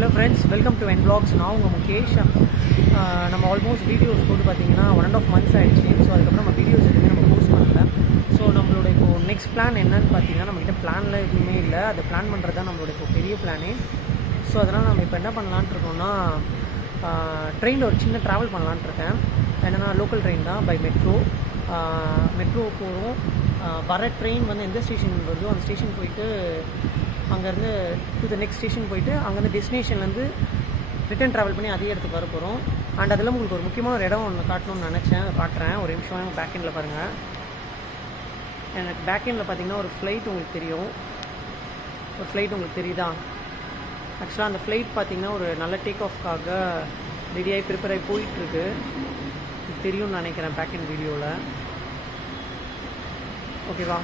Hello friends, welcome to N vlogs. நான் உங்கள் முகேஷ். நம்ம ஆல்மோஸ்ட் வீடியோஸ் போட்டு பார்த்தீங்கன்னா 1.5 months ஆகிடுச்சு. ஸோ அதுக்கப்புறம் நம்ம வீடியோஸ் எதுவுமே நம்ம போஸ்ட் பண்ணல. ஸோ நம்மளோட இப்போது நெக்ஸ்ட் பிளான் என்னன்னு பார்த்தீங்கன்னா, நம்மகிட்ட பிளானில் எதுவுமே இல்லை. அதை பிளான் பண்ணுறது தான் நம்மளோட இப்போ பெரிய பிளானே. ஸோ அதனால் நம்ம இப்போ என்ன பண்ணலான்ட்டு இருக்கோம்னா, ட்ரெயினில் ஒரு சின்ன ட்ராவல் பண்ணலான்ட்டு இருக்கேன். என்னென்னா லோக்கல் ட்ரெயின் தான், பை மெட்ரோ போகிறோம். வர ட்ரெயின் வந்து எந்த ஸ்டேஷன் வருதோ அந்த ஸ்டேஷன் போயிட்டு அங்கேருந்து டு த நெக்ஸ்ட் ஸ்டேஷன் போயிட்டு அங்கேருந்து டெஸ்டினேஷன்லேருந்து ரிட்டன் ட்ராவல் பண்ணி அதே இடத்துக்கு வர போகிறோம். அண்ட் அதெல்லாம் உங்களுக்கு ஒரு முக்கியமான ஒரு இடம் ஒன்று காட்டணும்னு நினச்சேன். அதை காட்டுறேன். ஒரு நிமிஷம் பேக் எண்டில் பாருங்கள். எனக்கு பேக் எண்டில் பார்த்தீங்கன்னா ஒரு ஃப்ளைட் உங்களுக்கு தெரியும். ஒரு ஃப்ளைட் உங்களுக்கு தெரியுதா? ஆக்சுவலாக அந்த ஃப்ளைட் பார்த்தீங்கன்னா ஒரு நல்ல டேக் ஆஃப்காக ரெடியாகி ப்ரிப்பேர் ஆகி போயிட்டுருக்கு. இது தெரியும்னு நினைக்கிறேன் பேக் எண்ட் வீடியோவில். ஓகேவா?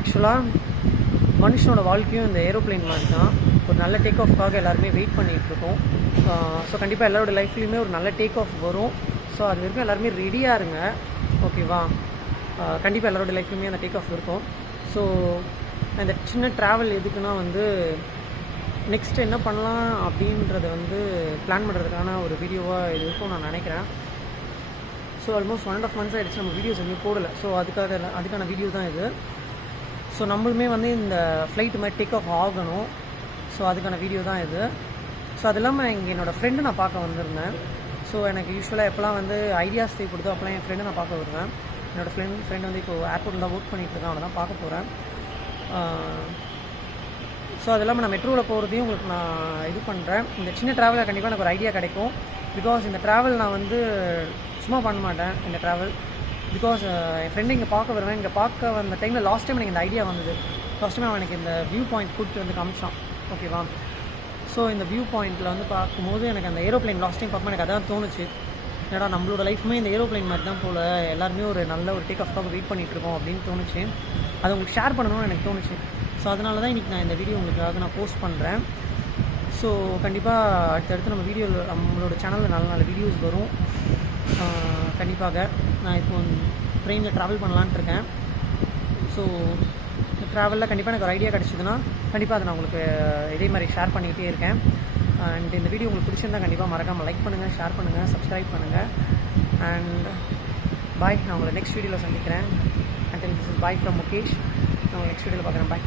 ஆக்சுவலாக மனுஷனோட வாழ்க்கையும் இந்த ஏரோப்ளைன் மாதிரி தான். ஒரு நல்ல டேக் ஆஃப்காக எல்லாருமே வெயிட் பண்ணிகிட்ருக்கோம். ஸோ கண்டிப்பாக எல்லாரோட லைஃப்லேயுமே ஒரு நல்ல டேக் ஆஃப் வரும். ஸோ அது வரைக்கும் எல்லாருமே ரெடியாக இருங்க. ஓகேவா? கண்டிப்பாக எல்லாரோட லைஃப்லேயுமே அந்த டேக் ஆஃப் இருக்கும். ஸோ இந்த சின்ன ட்ராவல் எதுக்குன்னா வந்து நெக்ஸ்ட் என்ன பண்ணலாம் அப்படின்றத வந்து பிளான் பண்ணுறதுக்கான ஒரு வீடியோவாக இது இருக்கும் நான் நினைக்கிறேன். ஸோ ஆல்மோஸ்ட் 1.5 months ஆகிடுச்சு நம்ம வீடியோஸ் எதுவும் போடலை. ஸோ அதுக்கான வீடியோ தான் இது. ஸோ நம்மளுமே வந்து இந்த ஃப்ளைட் மாதிரி டேக் ஆஃப் ஆகணும். ஸோ அதுக்கான வீடியோ தான் இது. ஸோ அது இல்லாமல் இங்கே என்னோடய ஃப்ரெண்டு நான் பார்க்க வந்திருந்தேன். ஸோ எனக்கு யூஸ்வலாக எப்போலாம் வந்து ஐடியாஸ் தேவைப்படுதோ அப்போலாம் என் ஃப்ரெண்டை நான் பார்க்க வருவேன். என்னோடய ஃப்ரெண்ட் வந்து இப்போது ஏர்போர்ட்டில் தான் ஒர்க் பண்ணிகிட்ருக்கேன். அவனை தான் பார்க்க போகிறேன். ஸோ அது இல்லாமல் நான் மெட்ரோவில் போகிறதையும் உங்களுக்கு நான் இது பண்ணுறேன். இந்த சின்ன ட்ராவலில் கண்டிப்பாக எனக்கு ஒரு ஐடியா கிடைக்கும். பிகாஸ் இந்த ட்ராவல் நான் வந்து சும்மா பண்ண மாட்டேன். இந்த ட்ராவல் பிகாஸ் என் ஃப்ரெண்டு இங்கே பார்க்க வருவேன். இங்கே பார்க்க வந்த டைமில் லாஸ்ட் டைம் எனக்கு இந்த ஐடியா வந்தது. ஃபஸ்ட் டைம் அவன் எனக்கு இந்த வியூ பாயிண்ட் கூப்பிட்டு வந்து காமிச்சான். ஓகேவா? ஸோ இந்த வியூ பாயிண்ட்டில் வந்து பார்க்கும்போது எனக்கு அந்த ஏரோப்ளைன் லாஸ்ட் டைம் பார்க்கும்போது எனக்கு அதான் தோணுச்சு. ஏன்னா நம்மளோட லைஃப்மே இந்த ஏரோப்ளைன் மாதிரி தான் போல், எல்லாருமே ஒரு நல்ல ஒரு டேக் ஆஃப்காக வெயிட் பண்ணிகிட்ருக்கோம் அப்படின்னு தோணுச்சு. அதை உங்களுக்கு ஷேர் பண்ணணும்னு எனக்கு தோணுச்சு. ஸோ அதனால தான் இன்றைக்கி நான் இந்த வீடியோ உங்களுக்காக நான் போஸ்ட் பண்ணுறேன். ஸோ கண்டிப்பாக அடுத்தடுத்து நம்மளோட சேனலில் நல்ல நல்ல வீடியோஸ் வரும். கண்டிப்பாக நான் இப்போ ட்ரெயினில் ட்ராவல் பண்ணலான்ட்டு இருக்கேன். ஸோ ட்ராவலில் கண்டிப்பாக எனக்கு ஒரு ஐடியா கிடச்சிதுன்னா கண்டிப்பாக அதை நான் உங்களுக்கு இதே மாதிரி ஷேர் பண்ணிக்கிட்டே இருக்கேன். அண்ட் இந்த வீடியோ உங்களுக்கு பிடிச்சிருந்தால் கண்டிப்பாக மறக்காமல் லைக் பண்ணுங்கள், ஷேர் பண்ணுங்கள், சப்ஸ்கிரைப் பண்ணுங்கள். அண்ட் பாய். நான் உங்களை நெக்ஸ்ட் வீடியோவில் சந்திக்கிறேன். And this is bye from Mukesh. நான் உங்களை நெக்ஸ்ட் வீடியோவில் பார்க்குறேன். பாய்.